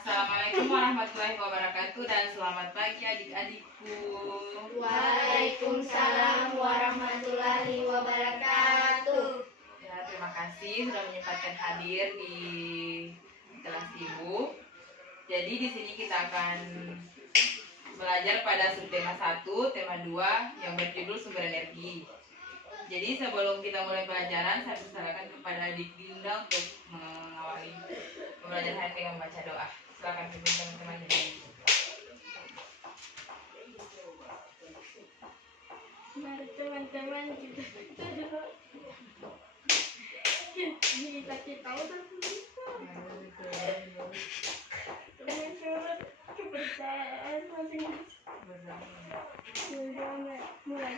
Assalamualaikum warahmatullahi wabarakatuh dan selamat pagi adik-adikku. Waalaikumsalam warahmatullahi wabarakatuh. Ya, terima kasih sudah menyempatkan hadir di kelas ibu. Jadi di sini kita akan belajar pada subtema 1, tema 2 yang berjudul sumber energi. Jadi sebelum kita mulai pelajaran, saya persilakan kepada adik Dinda untuk mengawali pembelajaran hari dengan membaca doa. Silakan pimpin teman-teman. Mari teman-teman kita udah teman-teman kepercayaan masing-masing. Mulai.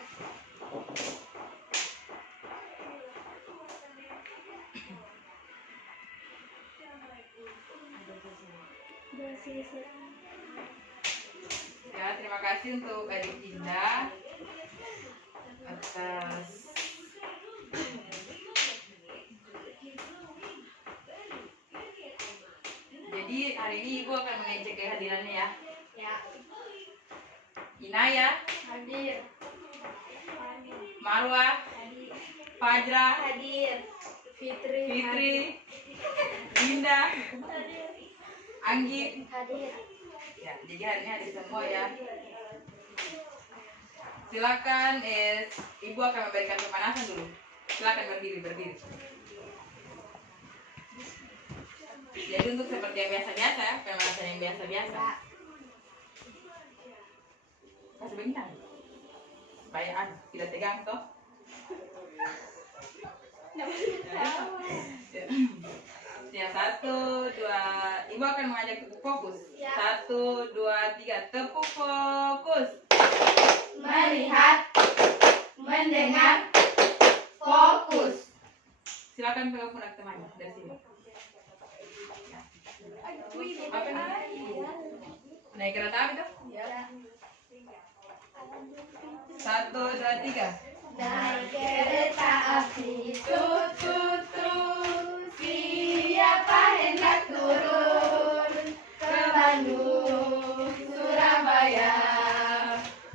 Ya, terima kasih untuk adik Dinda atas jadi hari ini ibu akan mengecek kehadirannya ya. Ya. Inaya, Hadir. Marwah, Hadir. Fajra, Hadir. Fitri, Dinda, Hadir. Anggi. Hadir. Ya, jadi hari ini hadir semua ya. Silakan, ibu akan memberikan pemanasan dulu. Silakan berdiri. Jadi untuk seperti yang biasa-biasa ya, pemanasan yang biasa-biasa. Kasih bintang. Bayaan, tidak tegang toh. Ya, 1, 2, ibu akan mengajak tepuk fokus. 1, 2, 3, tepuk fokus. Melihat, mendengar, fokus. Silakan pegang pundak temannya dari sini. Apa ini? Naik kereta api tuh? Ya. 1, 2, 3. Naik kereta api tut tut tut, siapa hendak turun ke Bandung, Surabaya?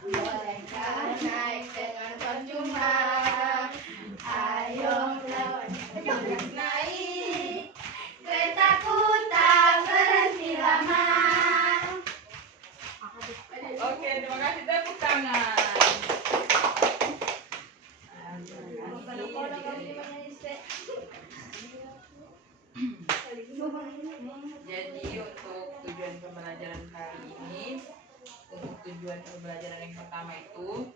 Bolehkah naik dengan percuma? Ayo lawan naik keretaku tak berhenti lama. Oke, terima kasih. Tepuk tangan. Jadi untuk tujuan pembelajaran kali ini, untuk tujuan pembelajaran yang pertama itu,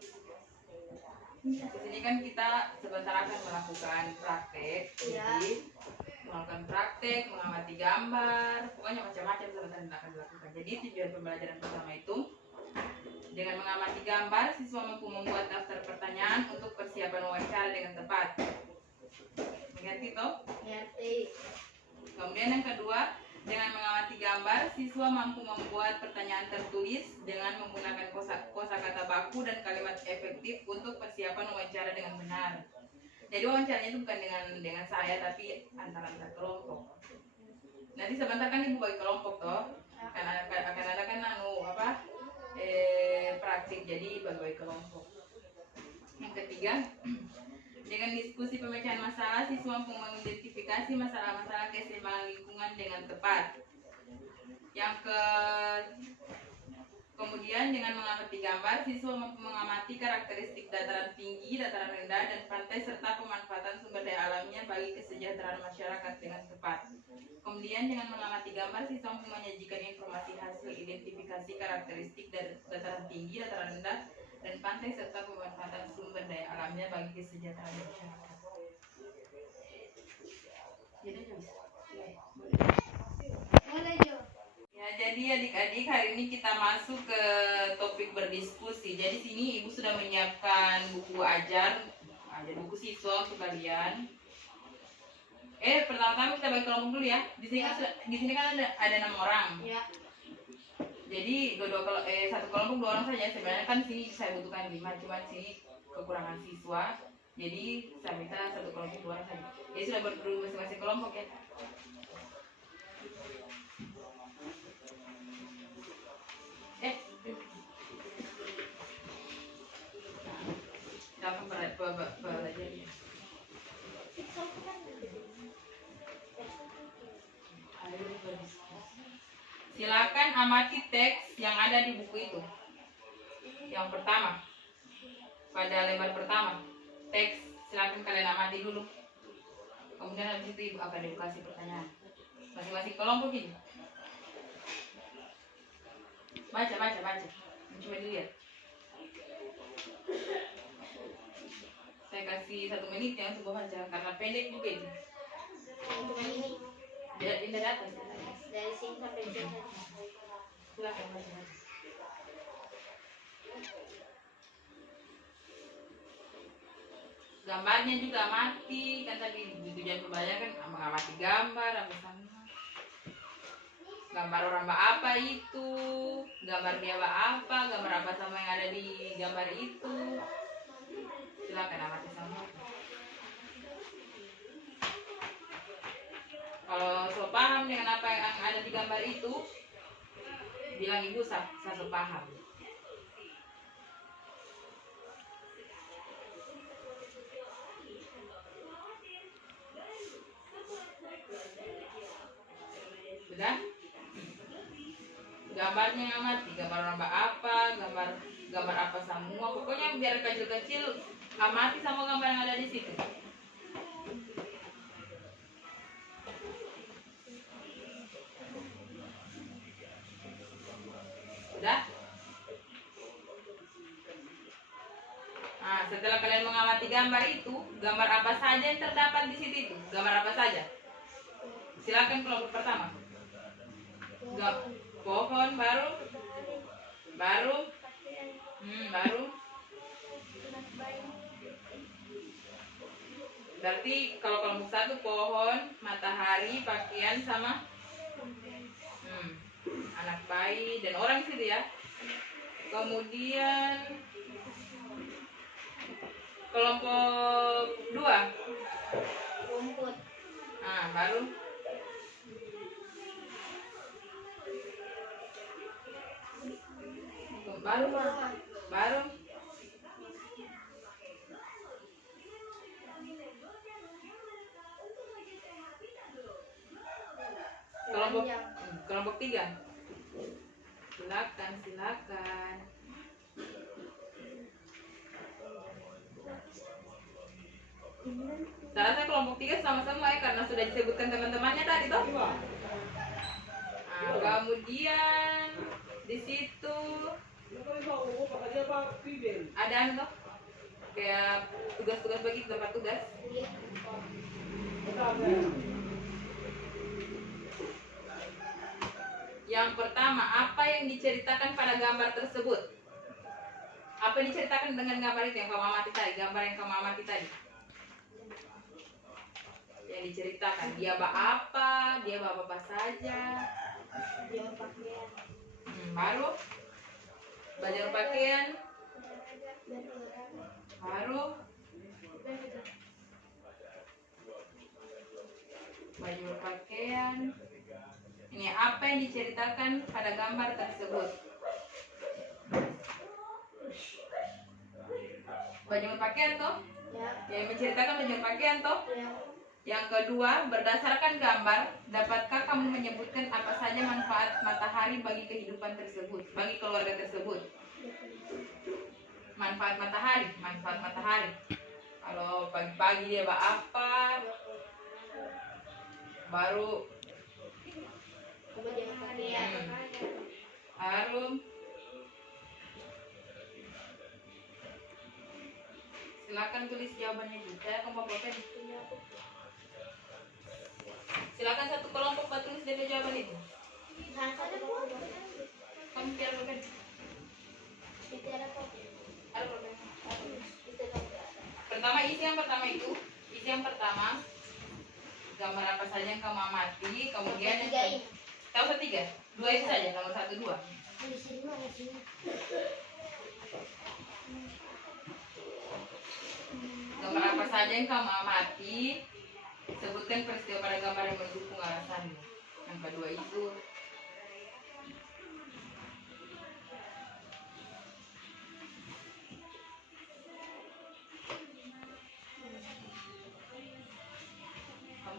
di sini kan kita sebentar akan melakukan praktek. Jadi melakukan praktek, mengamati gambar, pokoknya macam-macam sebentar yang akan dilakukan. Jadi tujuan pembelajaran pertama itu, dengan mengamati gambar, siswa mampu membuat daftar pertanyaan untuk persiapan wawancara dengan tepat. Mengerti toh? Ngerti. Kemudian yang kedua, dengan mengamati gambar, siswa mampu membuat pertanyaan tertulis dengan menggunakan kosakata baku dan kalimat efektif untuk persiapan wawancara dengan benar. Jadi wawancaranya itu bukan dengan saya, tapi antar kelompok. Nanti sebentar kan ibu bagi kelompok toh, akan ada kan praktik, jadi bagi kelompok. Yang ketiga, dengan diskusi pemecahan masalah, siswa mampu mengidentifikasi masalah-masalah keseimbangan lingkungan dengan tepat. Kemudian dengan mengamati gambar, siswa mampu mengamati karakteristik dataran tinggi, dataran rendah, dan pantai serta pemanfaatan sumber daya alamnya bagi kesejahteraan masyarakat dengan tepat. Kemudian dengan mengamati gambar, siswa mampu menyajikan informasi hasil identifikasi karakteristik dataran tinggi, dataran rendah, dan pantai serta pemanfaatan sumber daya alamnya bagi kesejahteraan masyarakat. Ya, jadi adik-adik, hari ini kita masuk ke topik berdiskusi. Jadi sini ibu sudah menyiapkan buku ajar buku siswa untuk kalian. Pertama-tama kita bagi kelompok dulu ya. Di sini kan ada 6 orang. Ya. Jadi satu kelompok 2 orang saja. Sebenarnya kan sini saya butuhkan 5, cuma sini kekurangan siswa. Jadi saya minta satu kelompok 2 orang saja. Jadi sudah berduduk masing-masing kelompok ya. pelajarannya. Silakan amati teks yang ada di buku itu. Yang pertama, pada lembar pertama, teks silakan kalian amati dulu. Kemudian habis itu ibu akan edukasi pertanyaan. Masing-masing kelompok ini. Baca. Coba dilihat. Saya kasih 1 menit ya untuk baca karena pendek juga ini. Cuma ini Dari atas. dari sini sampai sini. Silakan baca. Gambarnya juga amati, kan tadi tujuan pembelajaran kan mengamati gambar apa sama. Gambar orang apa itu, gambar dia apa, gambar apa sama yang ada di gambar itu. Silakan amati sama. Kalau so paham dengan apa yang ada di gambar itu, bilang ibu saya so paham. Sudah? Gambarnya yang amati, gambar orang apa, gambar apa semua. Pokoknya biar kecil-kecil amati sama gambar yang ada di situ. Sudah? Nah, setelah kalian mengamati gambar itu, gambar apa saja yang terdapat di situ itu? Gambar apa saja? Silakan kelompok pertama. Pohon baru. Baru. Berarti kalau kelompok 1 pohon, matahari, pakaian sama anak bayi dan orang situ ya. Kemudian kelompok 2 Rumput. baru kelompok 3. Silakan. Saya rasa kelompok 3 sama-sama ya karena sudah disebutkan teman-temannya tadi toh. Kemudian di situ ada toh kayak tugas-tugas bagi tempat tugas. Yang pertama, apa yang diceritakan pada gambar tersebut? Apa yang diceritakan dengan gambar itu yang kamu amati tadi? Gambar yang kamu amati tadi. Yang diceritakan, dia apa saja. Dia pakaian. Baru baju pakaian. Baru baju pakaian. Ini apa yang diceritakan pada gambar tersebut? Baju pakaian toh? Ya. Yang menceritakan baju pakaian toh? Ya. Yang kedua, berdasarkan gambar, dapatkah kamu menyebutkan apa saja manfaat matahari bagi kehidupan tersebut, bagi keluarga tersebut? Manfaat matahari. Kalau pagi-pagi dia apa? Baru harum. Silakan tulis jawabannya juga. Kamu boleh. Silakan satu kelompok buat tulis dari jawaban itu. Kamu biar bukan. Pertama isi yang pertama gambar apa saja yang kamu amati, kemudian tahu ketiga, 2 itu saja, nomor 1, 2. Gambar apa saja yang kamu amati, sebutkan peristiwa pada gambar yang mendukung alasanmu. Yang kedua itu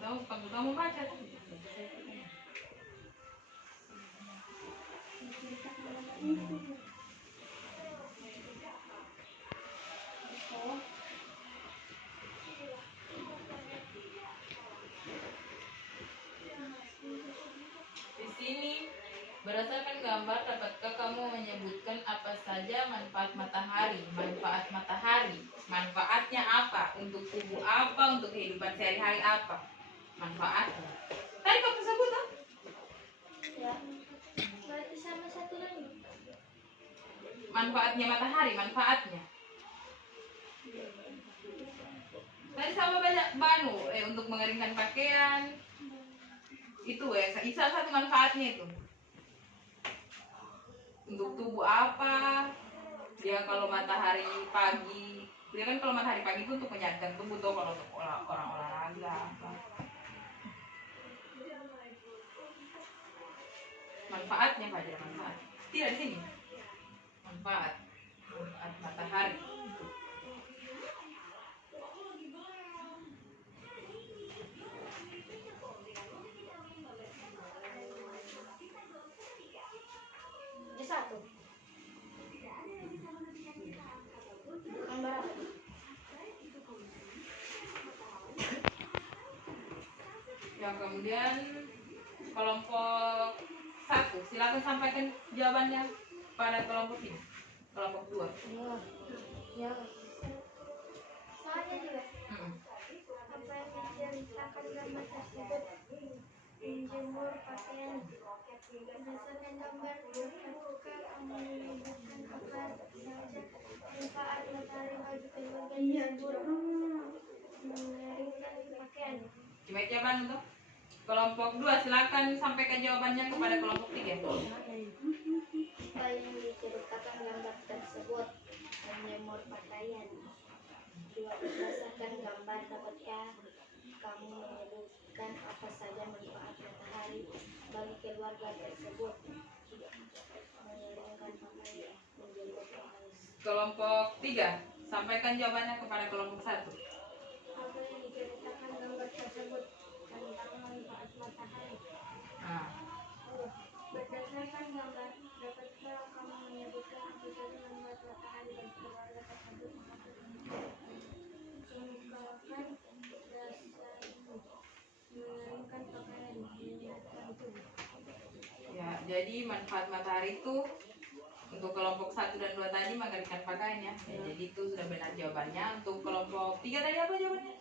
Kamu baca. Di sini berdasarkan gambar dapatkah kamu menyebutkan apa saja manfaat matahari? Manfaat matahari, manfaatnya apa? Untuk tubuh apa? Untuk kehidupan sehari-hari apa? Manfaatnya. Tadi kamu sebut toh? Ya. Berarti sama satu lagi. Manfaatnya matahari, manfaatnya. Tadi sama banyak banu, untuk mengeringkan pakaian. Itu salah satu manfaatnya itu. Untuk tubuh apa? Dia kalau matahari pagi, dia kan kalau matahari pagi itu untuk menyehatkan tubuh tuh, kalau untuk orang olahraga apa. Manfaatnya Fajar, manfaat. Tidak di sini. Manfaat matahari. Ini satu. Gambar apa? Ya, kemudian kelompok 1, silakan sampaikan jawabannya pada kelompok ini. Kelompok 2. Ya. Ya. Soalnya juga. Mm-mm. Apa yang diceritakan gambar tersebut? Menjemur pakaian. Berdasarkan gambar, dapatkah kamu menyebutkan apa saja manfaat matahari bagi keluarga tersebut? Mengeringkan pakaian. Coba jawaban untuk kelompok 2, silakan sampaikan jawabannya kepada kelompok 3. Apa yang diceritakan gambar tersebut? Menjemur pakaian. Berdasarkan gambar, dapatkah kamu menyebutkan apa saja manfaat matahari bagi keluarga tersebut? Mengeringkan pakaian, menjemur pakaian. Kelompok 3, sampaikan jawabannya kepada kelompok 1. Apa yang diceritakan gambar tersebut tentang manfaat matahari? Nah, Berdasarkan gambar, dapatkah kamu menyebutkan apa saja manfaat matahari bagi keluarga tersebut? Mengekalkan dasar tubuh, mengeringkan pakaian, menyehatkan tubuh. ya, jadi manfaat matahari itu untuk kelompok 1 dan 2 tadi mengeringkan pakaian ya. Jadi itu sudah benar jawabannya. Untuk kelompok 3 tadi apa jawabannya?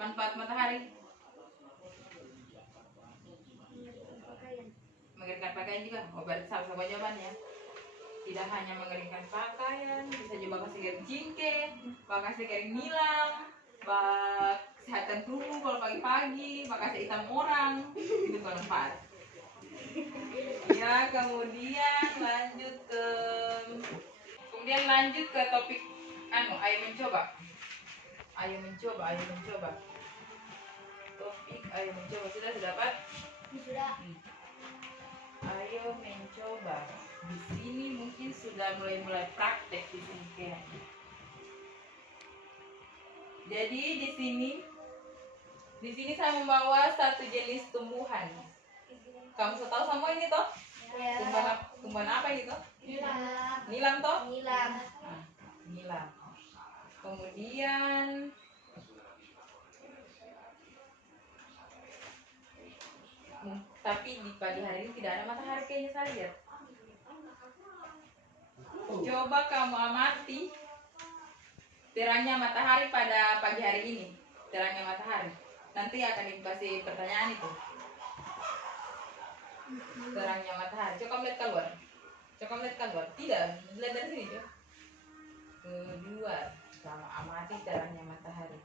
Manfaat matahari Mengeringkan pakaian. mengeringkan pakaian juga. Oh, berarti sama-sama jawabannya. Tidak hanya mengeringkan pakaian, bisa juga kasih kering jingke, kasih kering nilam, kesehatan tubuh kalau pagi-pagi, kasih hitam orang, itu manfaat. Ya, kemudian lanjut ke topik ayo mencoba. Topik ayo mencoba sudah dapat? Sudah. Ayo mencoba. Di sini mungkin sudah mulai praktek di sini kayaknya. Jadi di sini saya membawa satu jenis tumbuhan. Kamu sudah tahu semua ini toh? Ya. Tumbuhan apa ini toh? Nilam. Nilam toh? Nilam. Nah, nilam. Kemudian tapi di pagi hari ini tidak ada matahari kayaknya saya lihat. Coba kamu amati terangnya matahari pada pagi hari ini. Terangnya matahari. Nanti akan dikasih pertanyaan itu. Terangnya matahari. Coba kamu lihat keluar. Tidak, lihat dari sini coba. Keluar. Sama amati terangnya matahari.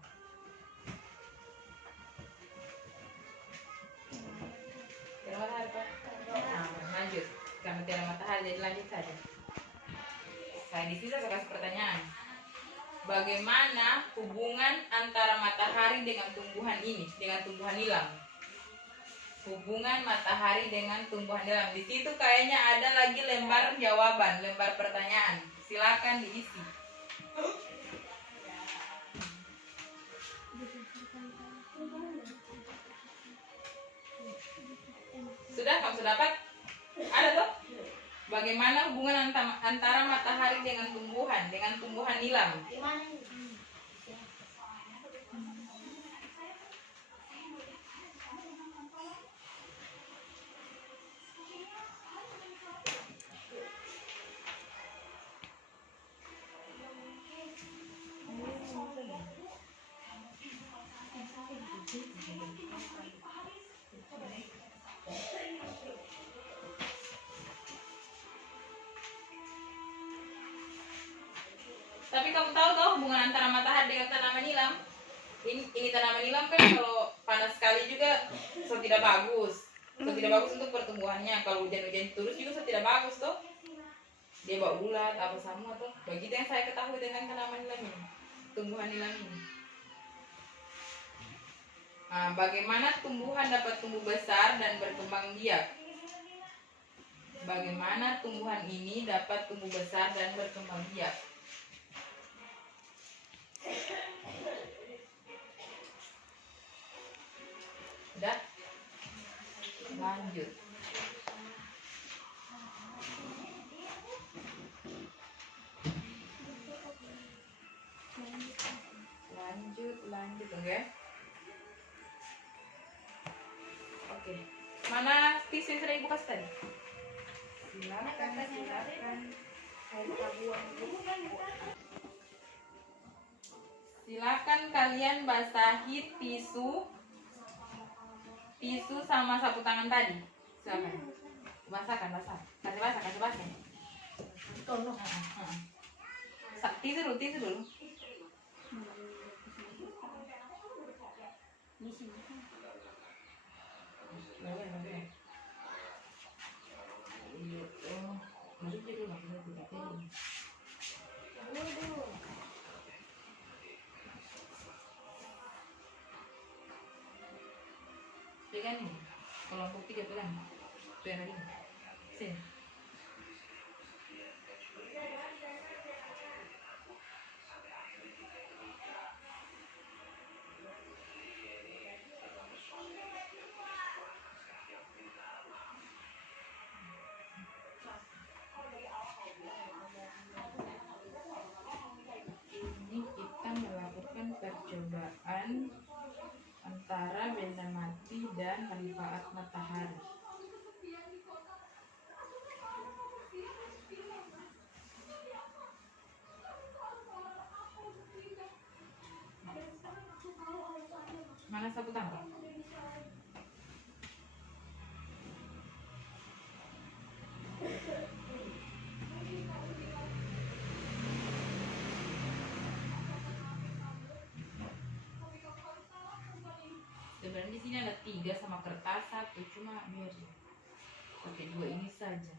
Terang matahari Pak. Nah, lanjut. Karena terang matahari jadi lanjut saja. Saya di sini saya kasih pertanyaan. Bagaimana hubungan antara matahari dengan tumbuhan ini, dengan tumbuhan nilam? Hubungan matahari dengan tumbuhan nilam. Di situ kayaknya ada lagi lembar jawaban, lembar pertanyaan. Silakan diisi. Kamu sudah dapat? Ada tuh? Bagaimana hubungan antara matahari dengan tumbuhan nilam? Tapi kamu tahu toh hubungan antara matahari dengan tanaman nilam? Ini tanaman nilam kan kalau panas sekali juga tidak bagus. Tidak bagus untuk pertumbuhannya. Kalau hujan-hujan terus juga tidak bagus toh. Dia bawa bulat apa sama toh. Begitu yang saya ketahui dengan tanaman nilam ini, tumbuhan nilam ini. Nah, bagaimana tumbuhan dapat tumbuh besar dan berkembang biak? Bagaimana tumbuhan ini dapat tumbuh besar dan berkembang biak? Udah? Lanjut. Lanjut, oke? Oke. Mana tisu yang sudah ibu kasih tadi? Silakan. Silakan kalian basahi tisu sama sapu tangan tadi. Silakan. Basah. Kasih basah. Tisu dulu. Pegang nih, kelompok 3 pegang. Pegang lagi. Sini. Ini kita melakukan percobaan antara benda mati dan manfaat matahari. Mana sapu tangan? Sebenarnya di sini ada 3 sama kertas 1, cuma biar pakai 2 ini saja.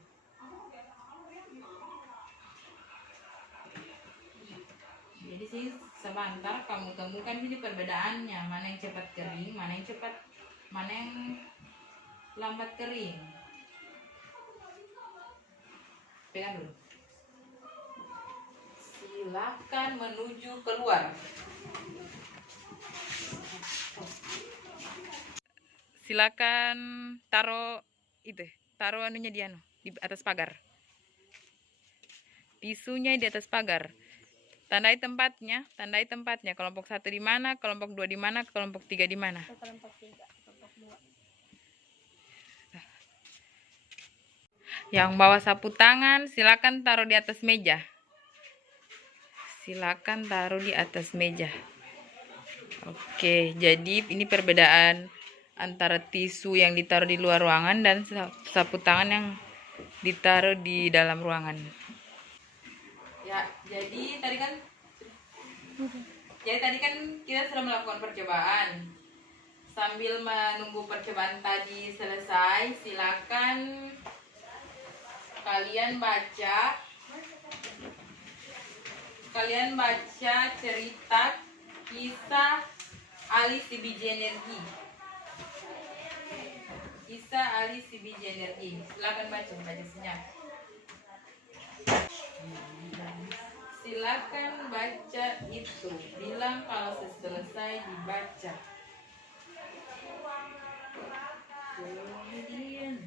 Jadi sih sebentar kamu temukan sini perbedaannya, mana yang cepat kering, mana yang lambat kering. Pegang dulu. Silakan menuju keluar. Silakan taruh anunya di atas pagar. Tisunya di atas pagar. Tandai tempatnya. Kelompok 1 di mana, kelompok 2 di mana, kelompok 3 di mana? Kelompok 3, kelompok 2. Yang bawa sapu tangan silakan taruh di atas meja. Oke, jadi ini perbedaan antara tisu yang ditaruh di luar ruangan dan sapu tangan yang ditaruh di dalam ruangan. Ya, jadi tadi kan kita sudah melakukan percobaan. Sambil menunggu percobaan tadi selesai, silakan kalian baca cerita kisah Alice di Biji Energi. Silakan baca senyap. Silakan baca itu. Bilang kalau selesai dibaca. Kemudian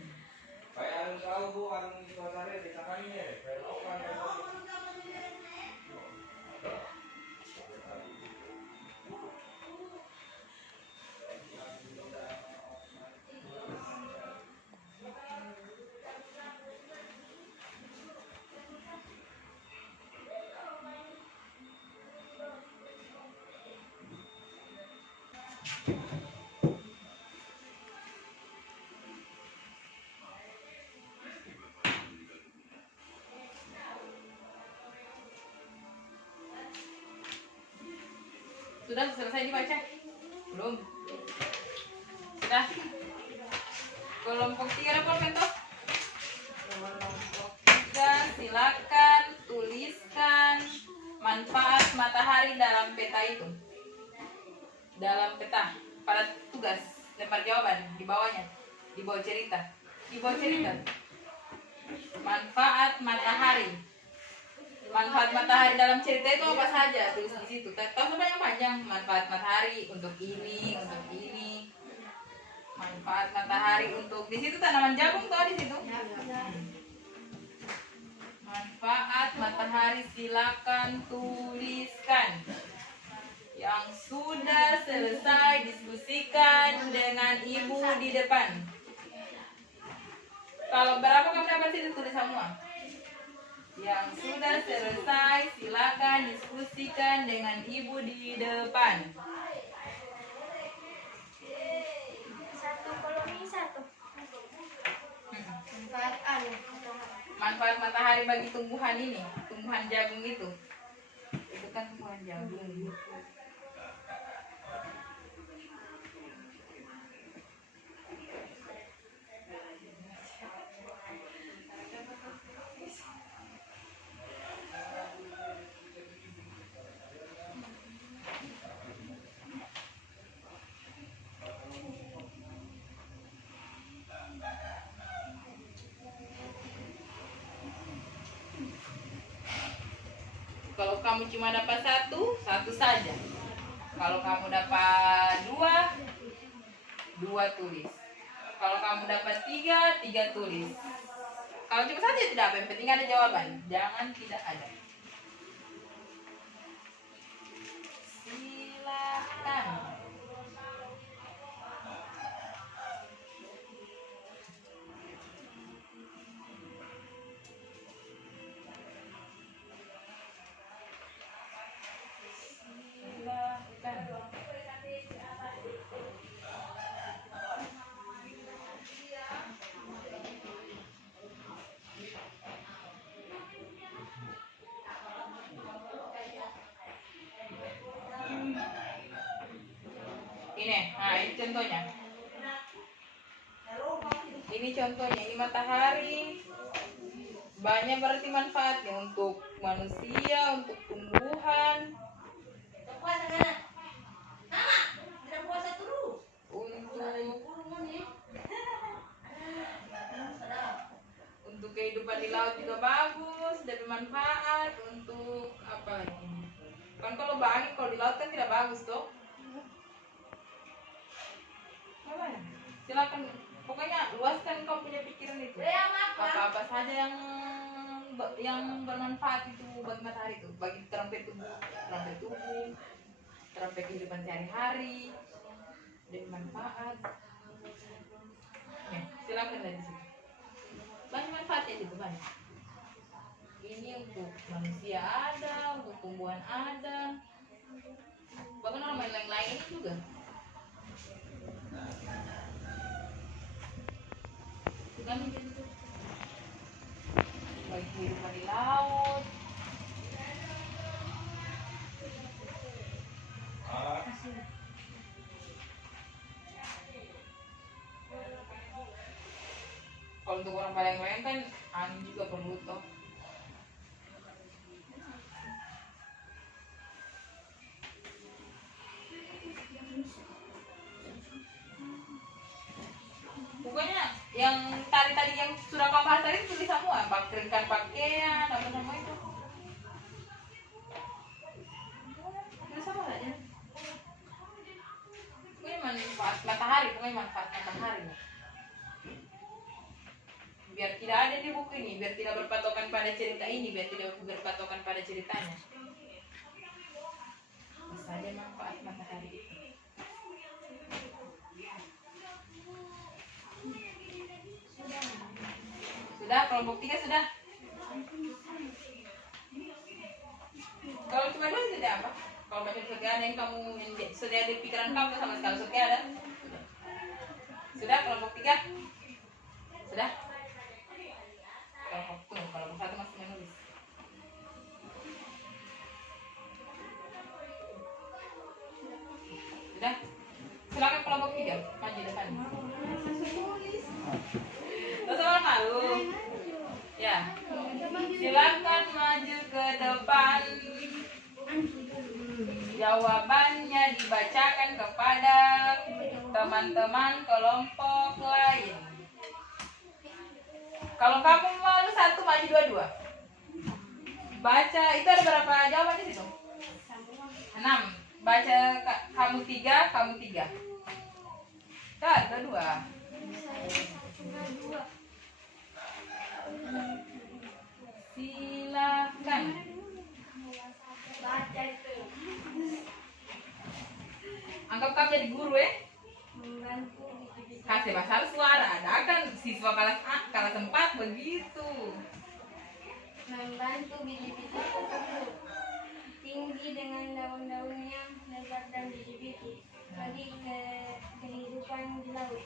Sudah selesai dibaca? Belum? Sudah? Kelompok 3 ada pulpen toh? Kelompok 3 silakan tuliskan manfaat matahari dalam peta itu. Dalam peta pada tugas lempar jawaban di bawahnya, di bawah cerita. Di bawah cerita. Manfaat matahari. Manfaat matahari dalam cerita itu apa saja? Tulis di situ. Tahu yang panjang manfaat matahari untuk ini, untuk ini. Manfaat matahari untuk di situ tanaman jagung tuh di situ. Manfaat matahari silakan tuliskan. Yang sudah selesai diskusikan dengan ibu di depan. Kalau berapa kamu dapat situ tulis semua. Yang sudah selesai silakan diskusikan dengan ibu di depan. 1 koloni 1. Manfaat Manfaat matahari bagi tumbuhan ini, tumbuhan jagung itu. Itu kan tumbuhan jagung. Kalau kamu cuma dapat satu saja. Kalau kamu dapat dua tulis. Kalau kamu dapat tiga tulis. Kalau cuma satu ya tidak apa, yang penting ada jawaban. Jangan tidak ada. Silakan. Ini contohnya. Ini contohnya, ini matahari. Banyak berarti manfaatnya untuk manusia, untuk tumbuhan. Untuk kehidupan di laut juga bagus, dan bermanfaat untuk apa lagi? Kan kalau bangi kalau di laut kan tidak bagus toh. Silakan, pokoknya luaskan kau punya pikiran itu. Apa-apa saja yang bermanfaat itu bagi matahari itu, bagi terampil tubuh, terampil kehidupan sehari-hari, dan manfaat. Ya, silakan dari situ. Banyak manfaatnya itu banyak. Ini untuk manusia ada, untuk tumbuhan ada, bahkan orang lain-lain juga. Kan bagi kehidupan di laut. Kalau untuk orang paling kan angin juga perlu toh. Pokoknya yang tadi yang sudah kamu bahas tadi tulis semua, keringkan pakaian, apa nama itu. Tulis sama saja. Pokoknya manfaat matahari, pokoknya manfaat matahari. biar tidak ada di buku ini, biar tidak berpatokan pada cerita ini, biar tidak berpatokan pada ceritanya. Bisa aja manfaat matahari itu. Sudah, kelompok 3 sudah. Kalau cuma 2 tidak apa. Kalau macam sudah ada yang kamu yang sudah ada di pikiran kamu sama sekali sudah ada. Sudah kelompok 3. Sudah. Kelompok tuh, kelompok 1 masih menulis. Sudah. Silakan kelompok 3 maju depan. Sama malu. Ya. Silakan maju ke depan. Jawabannya dibacakan kepada teman-teman kelompok lain. Kalau kamu malu 1, maju 2. Baca, itu ada berapa jawaban di situ? 6. Baca kamu 3, kamu 3. Ada 2. Silakan. Baca itu. Anggap kamu jadi guru Membantu biji-biji. kasih bahasa suara. Ada kan siswa kelas A, kelas 4 begitu. Membantu biji-biji tersebut tinggi dengan daun-daunnya lebar dan biji-biji bagi kehidupan di laut.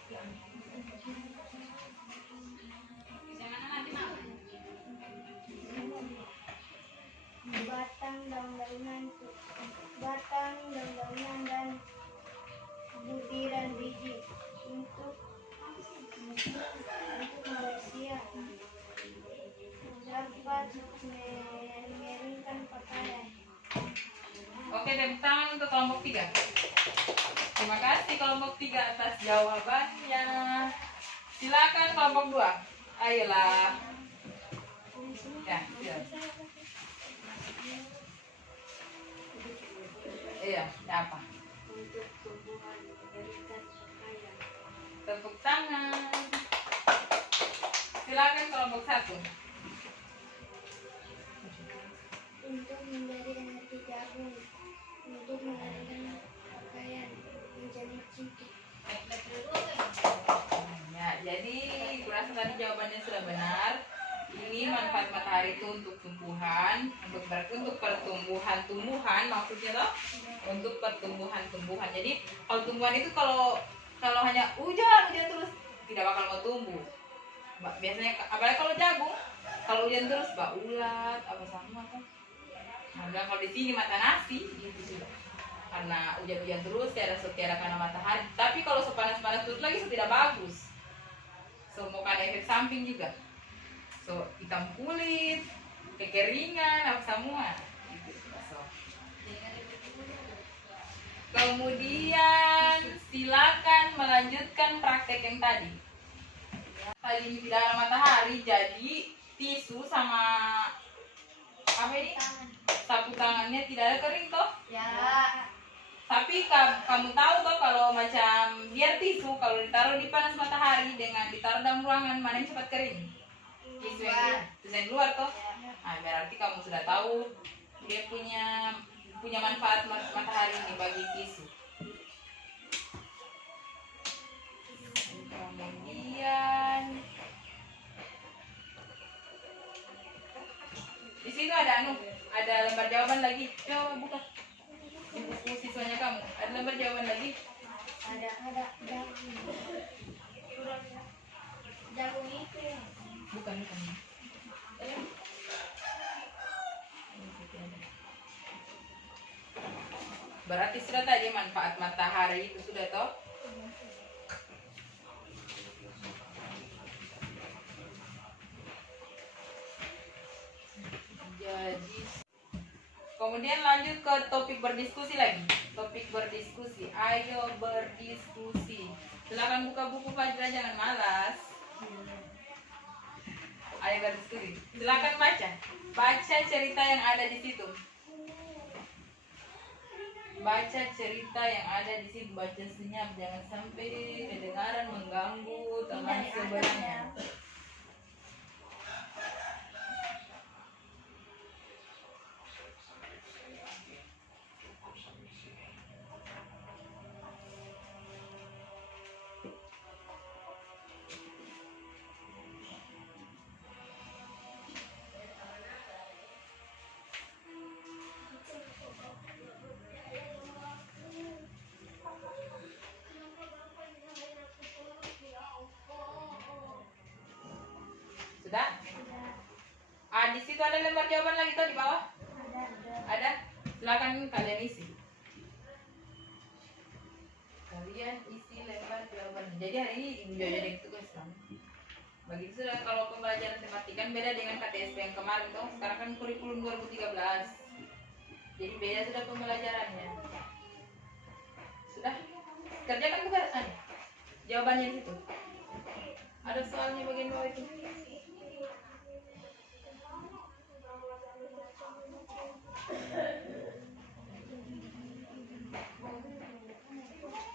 Batang daun-daunan dan butiran biji untuk manusia dapat mengeringkan pakaian. Oke, tepuk tangan untuk kelompok 3. Terima kasih kelompok 3 atas jawabannya. Silakan kelompok 2. Ayolah. Ya, silakan. Iya, apa? Untuk tumbuhan mengeringkan pakaian. Tepuk tangan. Silakan kelompok 1. Untuk memberi energi jagung untuk mengeringkan pakaian menjadi cincin. Ya, jadi kurasa tadi jawabannya sudah benar. Ini manfaat matahari itu untuk tumbuhan, untuk pertumbuhan maksudnya loh, untuk pertumbuhan. Jadi kalau tumbuhan itu kalau hanya hujan terus tidak bakal mau tumbuh. Biasanya apalagi kalau jagung, kalau hujan terus ulat apa sama kan. Nah, kalau di sini mata nasi gitu sudah. Karena hujan terus tiada karena matahari. Tapi kalau sepanas-panas terus lagi tidak bagus. So mau ada efek samping juga. So hitam kulit, kekeringan, apa semua. Gitu. So. Kemudian silakan melanjutkan praktek yang tadi. Tadi ini tidak ada matahari, jadi tisu sama apa ini? Sapu tangannya tidak ada kering toh? Ya. Tapi kamu tahu toh kalau macam biar tisu kalau ditaruh di panas matahari dengan ditaruh dalam ruangan mana yang cepat kering? Tisu yang luar toh? Nah, berarti kamu sudah tahu dia punya manfaat matahari ini bagi tisu. Kemudian di situ ada lembar jawaban lagi. Coba buka di buku siswanya kamu. Ada lembar jawaban lagi. Ada jagung itu ya. Bukan. Berarti sudah tadi manfaat matahari itu sudah toh? Jadi kemudian lanjut ke topik berdiskusi lagi. Topik berdiskusi. Ayo berdiskusi. Silakan buka buku pelajaran, jangan malas. Ayo berdiskusi. Silakan baca. Baca cerita yang ada di situ. Baca cerita yang ada di situ. Baca senyap, jangan sampai kedengaran mengganggu teman sebelahnya. situ ada lembar jawaban lagi tuh di bawah. Ada. Silakan kalian isi. Kalian isi lembar jawaban. Jadi hari ini Ibu Jo jadi tugas kamu. Begitu sudah kalau pembelajaran tematik kan beda dengan KTSP yang kemarin tuh. Sekarang kan kurikulum 2013. Jadi beda sudah pembelajarannya. Sudah kerjakan tugas jawabannya di situ. Ada soalnya bagian bawah itu.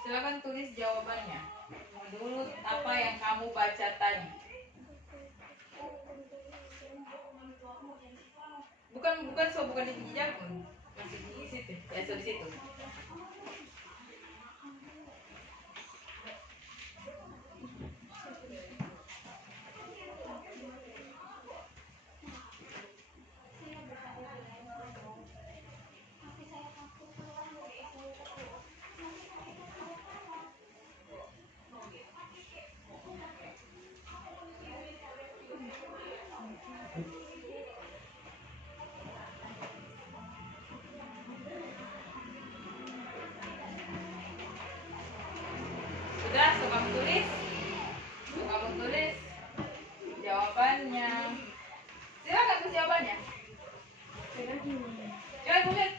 Silakan tulis jawabannya. Menurut apa yang kamu baca tadi. Bukan di jejak pun. Masih di situ. Ya, di situ. Sudah, so kamu tulis. Jawabannya. Silakan tulis jawabannya. Coba tulis.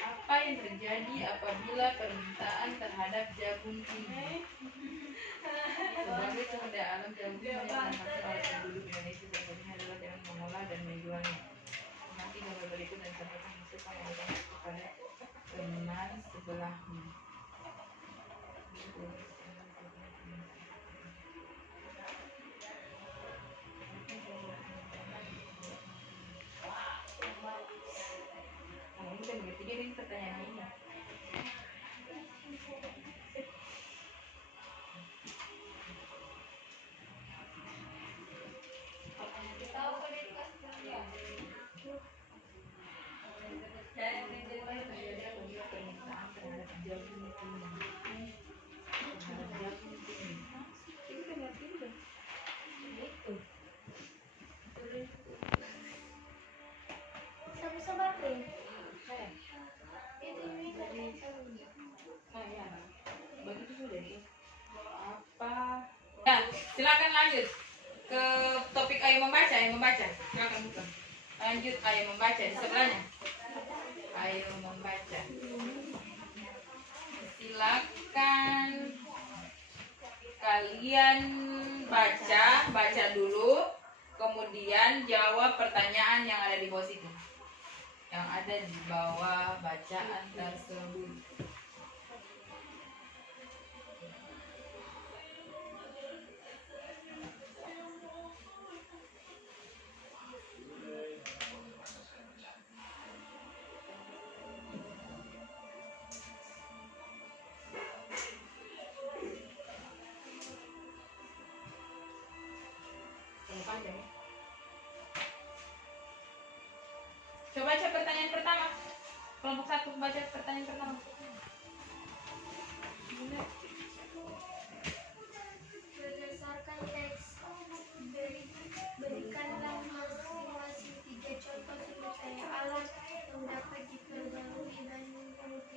Apa yang terjadi apabila permintaan terhadap jagung tinggi? Sebagai sumber daya alam, jagung tinggi dimanfaatkan oleh penduduk Indonesia. Sebenarnya adalah dengan mengolah dan menjualnya. Nanti gambar berikut dan sampaikan hasil pengamatan kepada teman sebelahmu. Nah, ini kan begitu, jadi pertanyaan ini. Sabar-sabar deh. Begitu sudah itu. Apa? Ya, silakan lanjut ke topik ayo membaca. Silakan buka. Lanjut ayo membaca di sebelahnya. Ayo membaca. Silakan kalian baca dulu, kemudian jawab pertanyaan yang ada di bawah situ. Yang ada di bawah bacaan tersebut. Coba baca pertanyaan pertama. Kelompok 1 baca pertanyaan pertama. Berdasarkan teks, berikanlah masing-masing 3 contoh sumber daya alam yang dapat diperbarui dan yang tidak dapat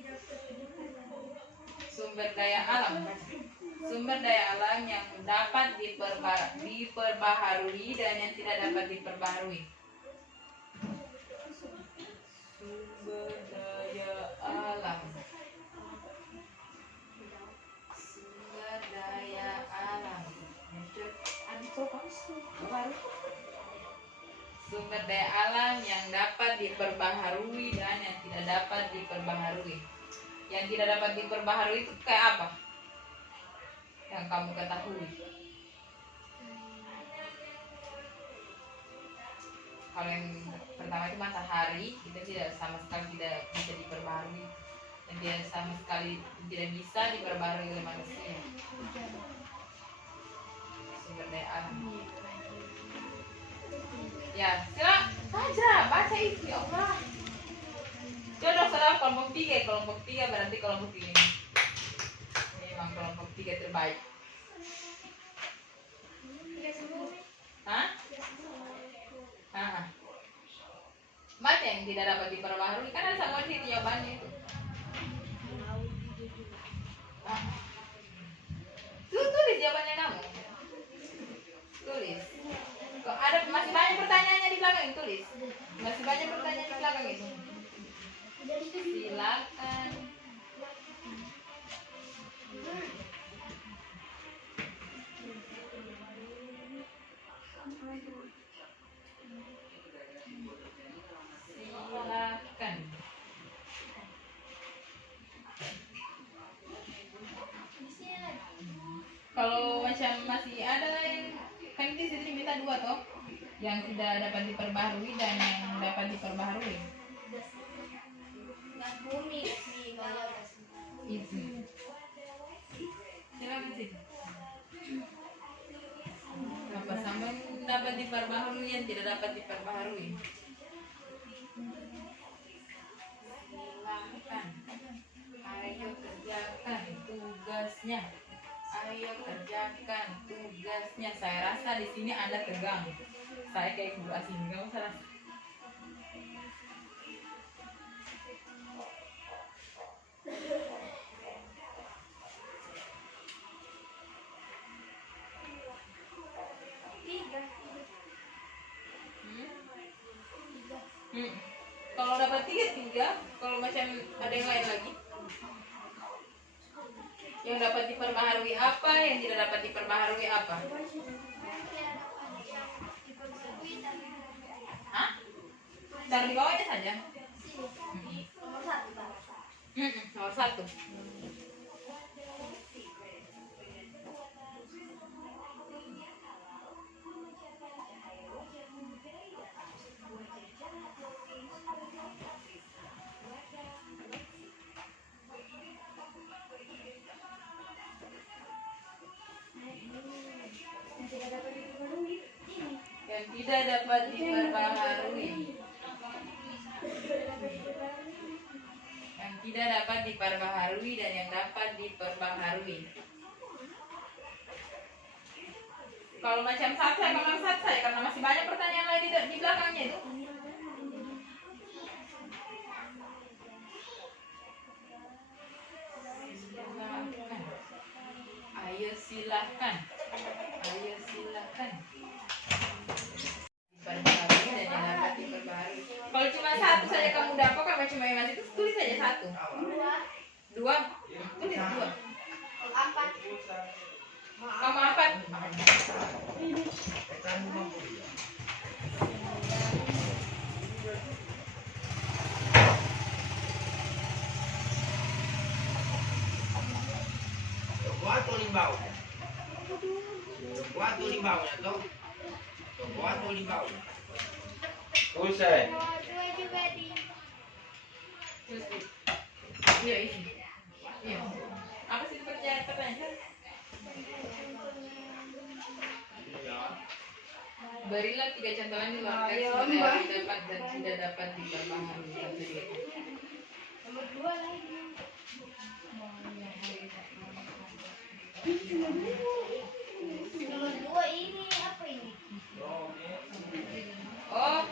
diperbarui. Sumber daya alam. Sumber daya alam yang dapat diperbaharui dan yang tidak dapat diperbaharui. Sumber daya alam. Sumber daya alam. Sumber daya alam yang dapat diperbaharui dan yang tidak dapat diperbaharui. Yang tidak dapat diperbaharui itu kayak apa? Yang kamu ketahui. Kalau yang pertama itu matahari, itu tidak sama sekali tidak bisa diperbaharui dan tidak sama sekali tidak bisa diperbaharui oleh manusia. Sumber daya alam. Ya, silakan saja baca itu ya Allah. Jodoh salah kelompok 3 berarti kelompok 3 ini. Memang kelompok 3 terbaik. Mana yang tidak dapat diperbaharui? Kan ada sama di jawabannya itu. Ah, tulis jawabannya kamu. Tulis. Kok ada masih banyak pertanyaannya di belakang, tulis. Masih banyak pertanyaan di belakang itu. Silakan. Silakan. Kalau macam masih ada yang kan di sini minta dua toh, yang tidak dapat diperbaharui dan yang dapat diperbaharui. Itu. Silakan sih. Apa sama yang dapat diperbaharui yang tidak dapat diperbaharui? Silakan. Ayo kerjakan tugasnya. Ayo kerjakan tugasnya. Saya rasa di sini Anda tegang. Saya kayak guru asing, kamu salah. Kalau dapat tiga, kalau macam ada yang lain lagi. Yang dapat diperbaharui apa, yang tidak dapat diperbaharui apa? Hah? Taruh di bawahnya saja. Nomor satu. Yang tidak dapat diperbaharui. Yang tidak dapat diperbaharui dan yang dapat diperbaharui. Kalau macam satu saya kalau satu saya karena masih banyak pertanyaan lain di belakangnya itu. Silahkan. Ayo silahkan. Ayo silahkan. Diperbaharui dan yang dapat diperbaharui. Kalau cuma satu saja kamu dapat, kalau cuma yang masih itu tulis saja satu. Dua. Tulis dua. Kamu apa? Buat limbau ya toh. Buat limbau. Usai. Iya isi. Iya. Apa sih pertanyaan? Berilah 3 contohan di luar teks yang dapat dan tidak dapat diperbaharui. Nomor 2 lagi. Nomor 2 ini apa ini? Oh,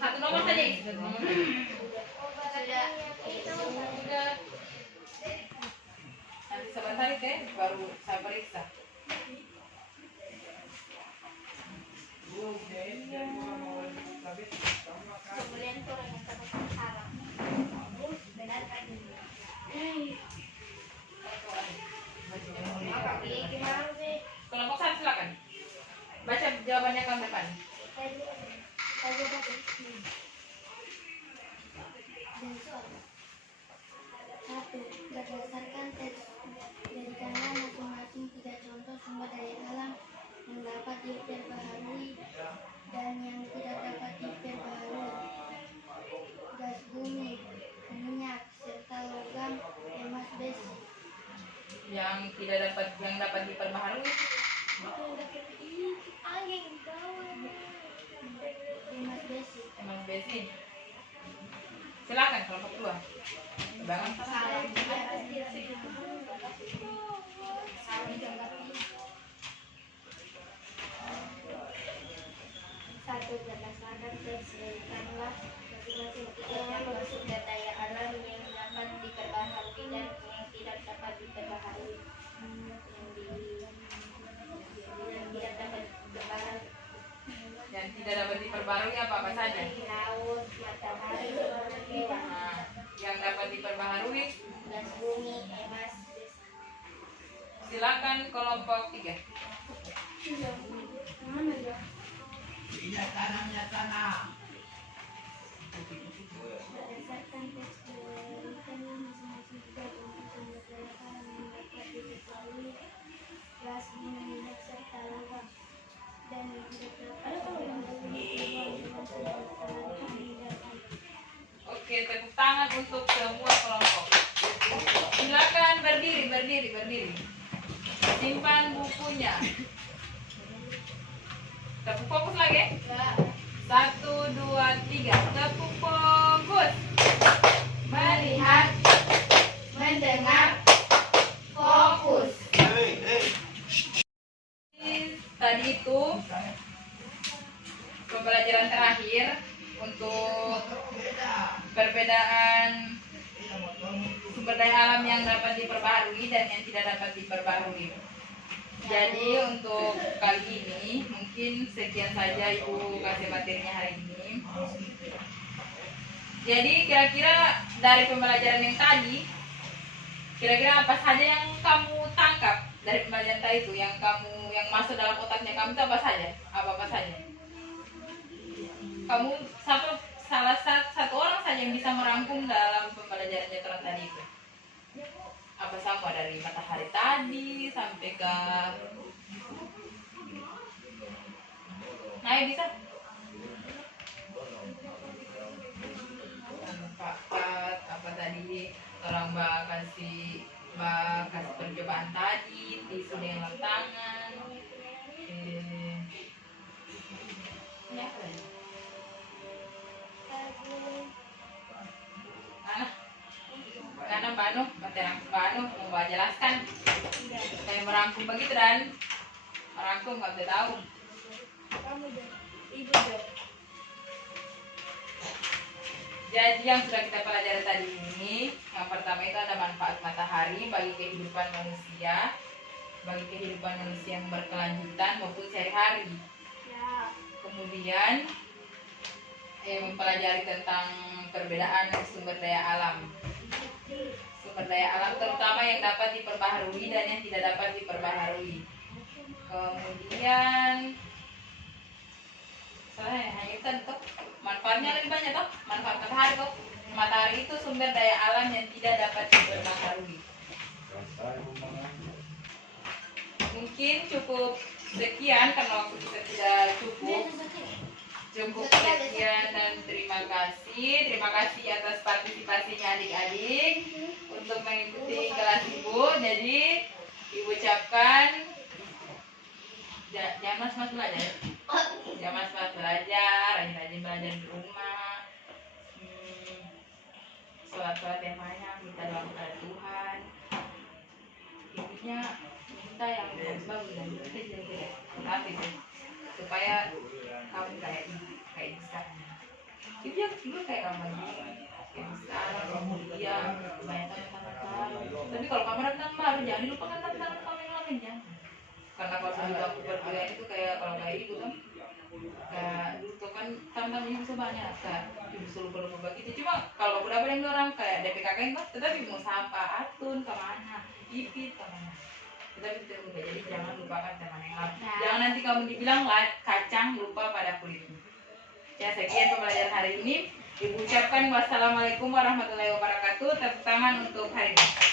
satu nomor saja isi. Satu nomor. Sudah. Nanti sebentar deh, baru saya periksa. Kemudian itu orang yang takut haram. Benar kan ini? Gimana sih? Kelompok 1 silakan. Baca jawabannya kamu depan. Saya bagus. Dan soal 1. Berdasarkan teks, jadikanlah masing-masing 3 contoh sumber daya alam yang dapat diperbaharui dan yang tidak dapat diperbaharui. Gas bumi, minyak, serta logam, emas, besi. Yang dapat diperbaharui. Emas, besi. Emas besi. Silakan kelompok 2. Bangun. Salah. Satu, berdasarkan teks, jadikanlah Berikutnya sumber daya alam yang dapat diperbaharui dan yang tidak dapat diperbaharui. Yang tidak dapat diperbaharui. Yang tidak dapat diperbarui apa saja? Laut, matahari, hewan. Nah, yang dapat diperbaharui, Gas bumi, emas, silakan kelompok 3. Minyak tanah. Berdasarkan tes penelitian masing-masing juga untuk sumber daya alam yang dapat diketahui, gas, bumi, minyak, serta logam, dan yang tidak dapat diperbaharui uang dengan sumber daya alam. Oke, tepuk tangan untuk semua kelompok. Silakan berdiri. Simpan bukunya. Tepuk fokus lagi. 1, 2, 3. Tepuk fokus. Melihat, mendengar, fokus. Tadi itu pembelajaran terakhir untuk perbedaan sumber daya alam yang dapat diperbaharui dan yang tidak dapat diperbaharui. Jadi untuk kali ini mungkin sekian saja Ibu kasih materinya hari ini. Jadi kira-kira dari pembelajaran yang tadi, kira-kira apa saja yang kamu tangkap dari pembelajaran tadi itu, yang masuk dalam otaknya kamu itu apa saja? Apa saja? Kamu salah satu orang saja yang bisa merangkum dalam pembelajaran jadwal tadi itu. Apa sama dari matahari tadi sampai ke bisa manfaat apa tadi orang kasih percobaan tadi, tisu dengan tangan, ini apa lagi? Karena Mbak Anu mau jelaskan saya merangkum begitu dan merangkum nggak bisa tahu. Ibu dong. Jadi yang sudah kita pelajari tadi ini, yang pertama itu ada manfaat matahari bagi kehidupan manusia yang berkelanjutan maupun sehari-hari. Ya. Kemudian mempelajari tentang perbedaan sumber daya alam. Sumber daya alam terutama yang dapat diperbaharui dan yang tidak dapat diperbaharui. Kemudian manfaatnya lebih banyak toh, manfaat matahari toh. Matahari itu sumber daya alam yang tidak dapat diperbaharui. Mungkin cukup sekian karena waktu kita tidak cukup. Cukup sekian dan terima kasih atas partisipasinya adik-adik untuk mengikuti kelas Ibu. Jadi Ibu ucapkan jangan mas belajar, rajin belajar di rumah, sholat yang banyak, minta doa kepada Tuhan. Intinya minta yang bagus dan kita juga tapi supaya kamu kayak bisa. Ibu yang dulu kayak kamu kayak sekarang kamu diam, kebanyakan tangan. Tapi kalau kamu datang baru jangan dilupakan tangan kamu yang lain jangan. Karena kalau sudah aku berdua itu kayak kalau kayak ibu kan kayak dulu tuh kan teman-teman ibu sebanyak kayak ibu selalu lupa begitu. Cuma kalau udah ada yang orang kayak DPKK kan tetapi mau sampah atun kemana ipit kemana tetapi tidak lupa. Jadi jangan lupakan teman yang lain. Jangan nanti kamu dibilang kacang lupa pada kulitnya. Ya sekian pembelajaran hari ini. Ibu ucapkan wassalamualaikum warahmatullahi wabarakatuh. Tepuk tangan untuk hari ini.